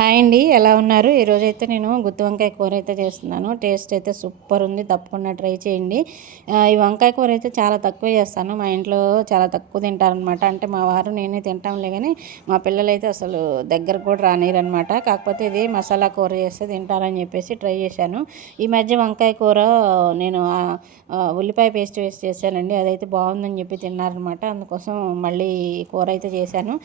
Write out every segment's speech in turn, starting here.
Hi అండి ఎలా ఉన్నారు? ఈరోజు అయితే నేను గుత్తి వంకాయ కూర అయితే చేస్తున్నాను. టేస్ట్ అయితే సూపర్ ఉంది తప్పకుండా ట్రై చేయండి. ఈ వంకాయ కూర అయితే చాలా తక్కువ చేస్తాను. మా ఇంట్లో చాలా తక్కువ తింటారనమాట అంటే మా వారు నేనే తింటాంలే కానీ మా పిల్లలు అయితే అసలు దగ్గర కూడా రానిరనమాట కాకపోతే ఇది మసాలా కూర చేస్తే తింటారని చెప్పేసి ట్రై చేశాను. ఈ మధ్య వంకాయ కూర నేను ఉల్లిపాయ పేస్ట్ వేసి చేశానండి. అదైతే బాగుందని చెప్పి తిన్నారనమాట అందుకోసం మళ్ళీ కూర అయితే చేశాను.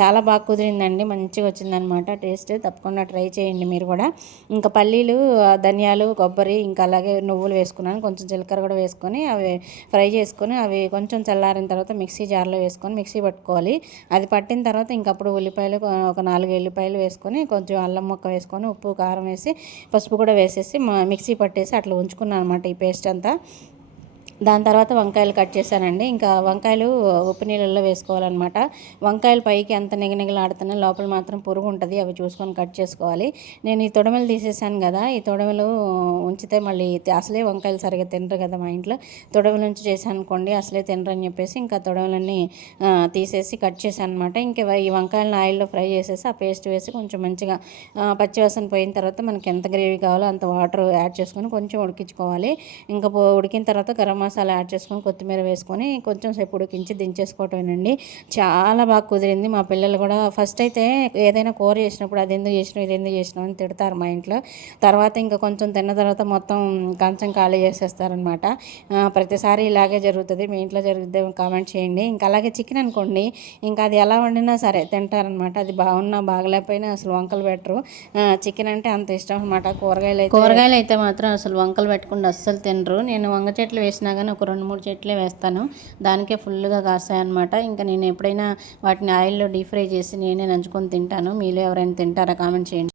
చాలా బాగా కుదిరిందండి మంచిగా వచ్చిందనమాట టేస్ట్ తప్పకుండా ట్రై చేయండి మీరు కూడా. ఇంకా పల్లీలు ధనియాలు కొబ్బరి ఇంకా అలాగే నువ్వులు వేసుకున్నాను. కొంచెం జీలకర్ర కూడా వేసుకొని అవి ఫ్రై చేసుకొని అవి కొంచెం చల్లారిన తర్వాత మిక్సీ జార్లో వేసుకొని మిక్సీ పట్టుకోవాలి. అది పట్టిన తర్వాత ఇంకప్పుడు ఉల్లిపాయలు ఒక నాలుగు ఉల్లిపాయలు వేసుకొని కొంచెం అల్లం ముక్క వేసుకొని ఉప్పు కారం వేసి పసుపు కూడా వేసేసి మిక్సీ పట్టేసి అట్లా ఉంచుకున్నాను అనమాట ఈ పేస్ట్ అంతా. దాని తర్వాత వంకాయలు కట్ చేశానండి. ఇంకా వంకాయలు ఉప్పు నీళ్ళల్లో వేసుకోవాలన్నమాట. వంకాయలు పైకి ఎంత నిగనిగలాడుతున్నా లోపల మాత్రం పురుగు ఉంటుంది అవి చూసుకొని కట్ చేసుకోవాలి. నేను ఈ తొడమలు తీసేసాను కదా ఈ తొడమలు ఉంచితే మళ్ళీ అసలే వంకాయలు సరిగ్గా తినరు కదా మా ఇంట్లో. తొడమలు నుంచి చేశాను అనుకోండి అసలే తినరు అని చెప్పేసి ఇంకా తొడమలన్నీ తీసేసి కట్ చేశాను అనమాట ఇంకా ఈ వంకాయలను ఆయిల్లో ఫ్రై చేసేసి ఆ పేస్ట్ వేసి కొంచెం మంచిగా పచ్చివాసన పోయిన తర్వాత మనకి ఎంత గ్రేవీ కావాలో అంత వాటర్ యాడ్ చేసుకొని కొంచెం ఉడికించుకోవాలి. ఇంకా ఉడికిన తర్వాత గరం మసాలా యాడ్ చేసుకొని కొత్తిమీర వేసుకొని కొంచెం సేపు ఉడికించి దించేసుకోవటమేనండి. చాలా బాగా కుదిరింది. మా పిల్లలు కూడా ఫస్ట్ అయితే ఏదైనా కూర చేసినప్పుడు అది ఎందుకు చేసినావు ఇది ఎందుకు చేసినావు అని తిడతారు మా ఇంట్లో. తర్వాత ఇంకా కొంచెం తిన్న తర్వాత మొత్తం కంచం ఖాళీ చేసేస్తారనమాట. ప్రతిసారి ఇలాగే జరుగుతుంది. మీ ఇంట్లో జరుగుతుంది కామెంట్ చేయండి. ఇంకా అలాగే చికెన్ అనుకోండి. ఇంకా అది ఎలా వండినా సరే తింటారనమాట. అది బాగున్నా బాగలేకపోయినా అసలు వంకలు పెట్టరు. చికెన్ అంటే అంత ఇష్టం అనమాట. కూరగాయలు అయితే కూరగాయలు అయితే మాత్రం అసలు వంకలు పెట్టకుండా అస్సలు తినరు. నేను వంగ చెట్లు వేసినా కానీ ఒక రెండు మూడు చెట్లే వేస్తాను. దానికే ఫుల్గా కాస్తాయి అనమాట ఇంకా నేను ఎప్పుడైనా వాటిని ఆయిల్లో డీప్ ఫ్రై చేసి నేనే నంచుకొని తింటాను. మీలో ఎవరైనా తింటారా కామెంట్ చేయండి.